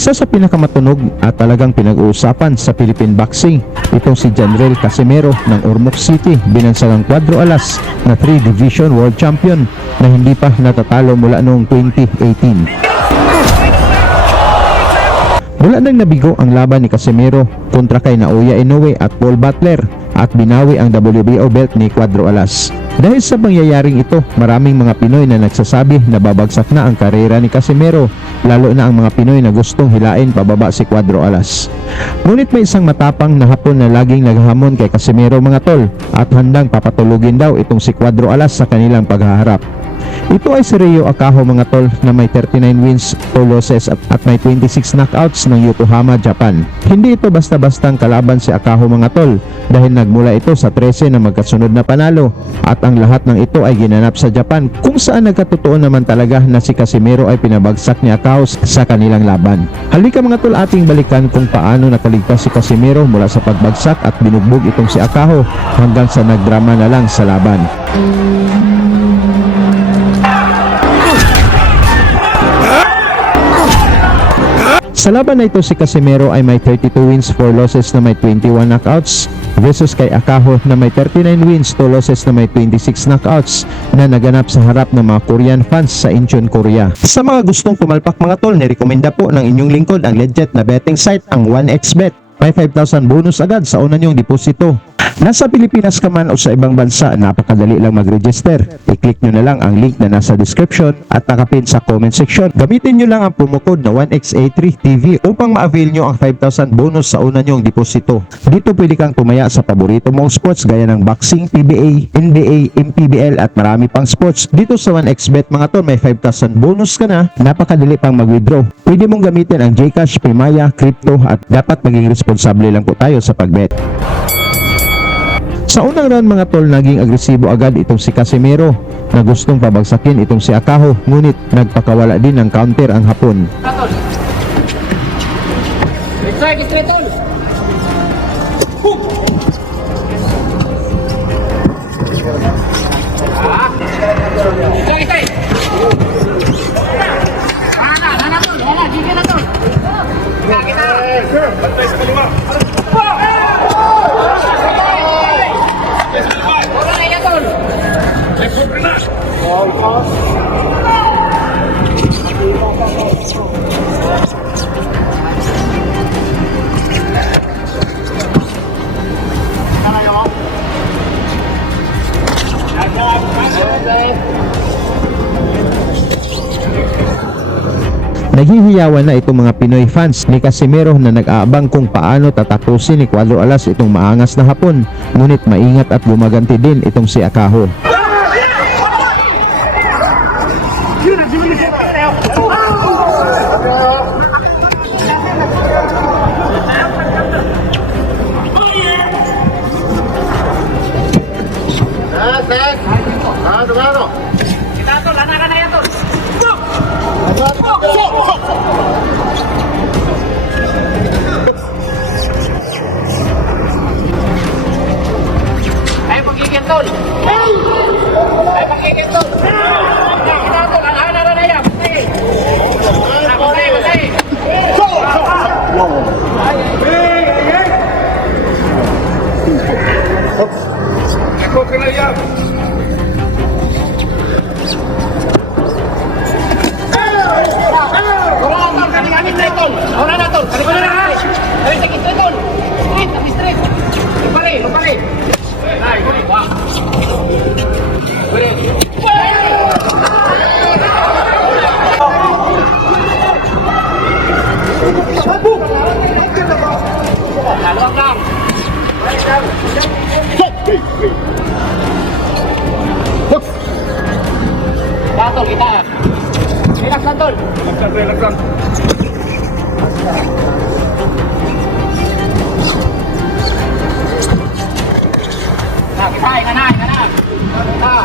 Isa sa pinakamatunog at talagang pinag-uusapan sa Philippine boxing, itong si Janriel Casimero ng Ormoc City, binansagang Cuadro Alas na 3 Division World Champion na hindi pa natatalo mula noong 2018. Mula nang nabigo ang laban ni Casimero kontra kay Naoya Inoue at Paul Butler at binawi ang WBO belt ni Cuadro Alas. Dahil sa pangyayaring ito, maraming mga Pinoy na nagsasabi na babagsak na ang karera ni Casimero, lalo na ang mga Pinoy na gustong hilain pababa si Cuadro Alas. Ngunit may isang matapang na Hapon na laging naghamon kay Casimero mga tol at handang papatulugin daw itong si Cuadro Alas sa kanilang paghaharap. Ito ay si Ryo Akaho mga tol na may 39 wins, 2 losses at may 26 knockouts ng Yokohama, Japan. Hindi ito basta-bastang kalaban si Akaho mga tol dahil nagmula ito sa 13 na magkasunod na panalo at ang lahat ng ito ay ginanap sa Japan, kung saan nagkatotoo naman talaga na si Casimero ay pinabagsak ni Akaho sa kanilang laban. Halika mga tol, ating balikan kung paano nakaligtas si Casimero mula sa pagbagsak at binugbog itong si Akaho hanggang sa nagdrama na lang sa laban. Sa laban na ito, si Casimero ay may 32 wins, 4 losses na may 21 knockouts versus kay Akaho na may 39 wins, 2 losses na may 26 knockouts na naganap sa harap ng mga Korean fans sa Incheon, Korea. Sa mga gustong pumalpak mga tol, nirekomenda po ng inyong lingkod ang legit na betting site, ang 1xBet. May 5,000 bonus agad sa una nyong deposito. Nasa Pilipinas ka man o sa ibang bansa, napakadali lang mag-register. I-click nyo na lang ang link na nasa description at nakapin sa comment section. Gamitin nyo lang ang promo code na 1XA3TV upang ma-avail nyo ang 5,000 bonus sa una nyong deposito. Dito pwede kang tumaya sa paborito mong sports gaya ng boxing, PBA, NBA, MPBL at marami pang sports. Dito sa 1xBet mga tol, may 5,000 bonus ka na, napakadali pang mag-withdraw. Pwede mong gamitin ang Gcash, Paymaya, Crypto at dapat maging responsable lang po tayo sa pag-bet. Sa unang round mga tol, naging agresibo agad itong si Casimero na gustong pabagsakin itong si Akaho, ngunit nagpakawala din ng counter ang Hapon. Naghihiyawan na itong mga Pinoy fans ni Casimero na nag-aabang kung paano tatapusin ni Cuadro Alas itong maangas na Hapon, ngunit maingat at gumaganti din itong si Akaho. Tol, kita. Relax lang, Tol. Relax lang. Kita, kanan. Kita.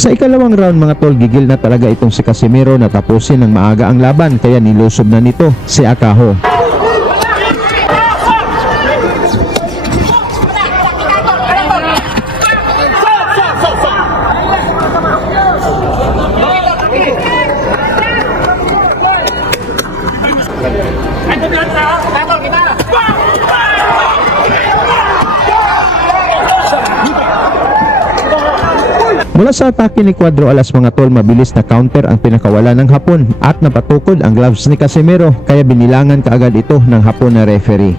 Sa ikalawang round mga tol, gigil na talaga itong si Casimero na tapusin ng maaga ang laban, kaya nilusob na nito si Akaho. Mula sa atake ni Cuadro Alas mga tol, mabilis na counter ang pinakawala ng Hapon at napatukod ang gloves ni Casimero kaya binilangan kaagad ito ng Hapon na referee.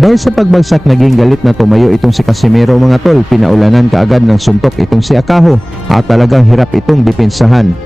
Dahil sa pagbagsak naging galit na tumayo itong si Casimero mga tol, pinaulanan kaagad ng suntok itong si Akaho at talagang hirap itong depensahan.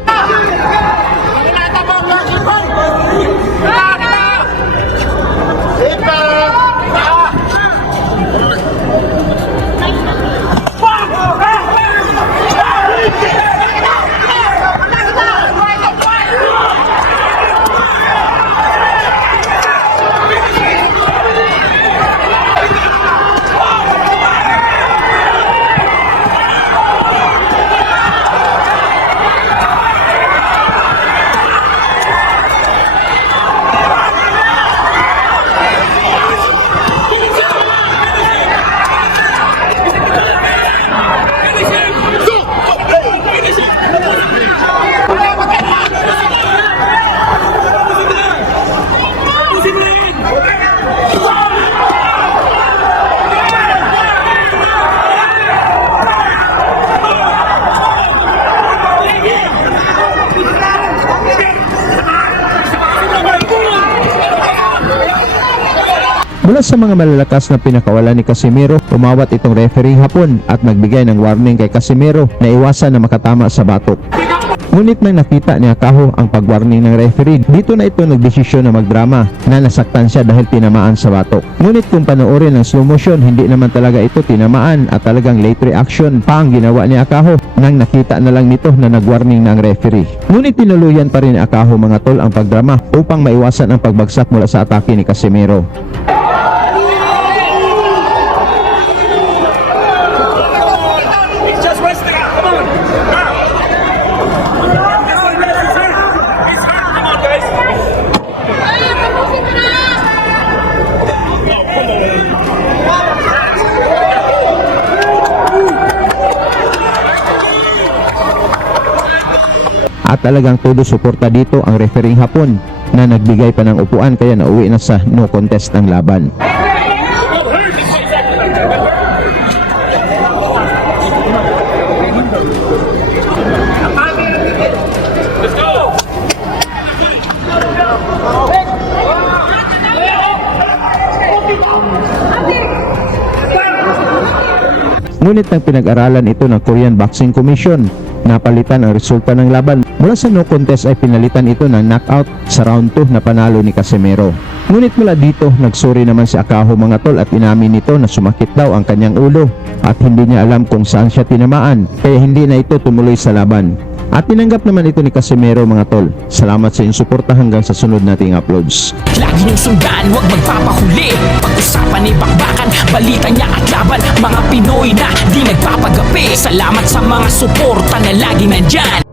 Mula sa mga malalakas na pinakawala ni Casimero, umawat itong referee Hapon at nagbigay ng warning kay Casimero na iwasan na makatama sa batok. Ngunit nang nakita ni Akaho ang pag-warning ng referee, dito na ito nagdesisyon na magdrama na nasaktan siya dahil tinamaan sa batok. Ngunit kung panoorin ng slow motion, hindi naman talaga ito tinamaan at talagang late reaction pa ang ginawa ni Akaho nang nakita na lang nito na nag-warning ng referee. Ngunit tinuluyan pa rin ni Akaho mga tol ang pagdrama upang maiwasan ang pagbagsak mula sa atake ni Casimero. At talagang todo suporta dito ang referee Hapon na nagbigay pa ng upuan kaya nauwi na sa no contest ang laban. Ngunit nang pinag-aralan ito ng Korean Boxing Commission, napalitan ang resulta ng laban. Mula sa no contest ay pinalitan ito ng knockout sa round 2 na panalo ni Casimero. Ngunit mula dito, nagsuri naman si Akaho mga tol at inamin nito na sumakit daw ang kanyang ulo at hindi niya alam kung saan siya tinamaan kaya hindi na ito tumuloy sa laban. At tinanggap naman ito ni Casimero mga tol. Salamat sa inyong suporta hanggang sa sunod nating uploads. Lagi niyong sundan, huwag magpapahuli. Pag-usapan ni bakbakan, balita niya at laban. Mga Pinoy na di nagpapagapi. Salamat sa mga suporta na lagi nandyan.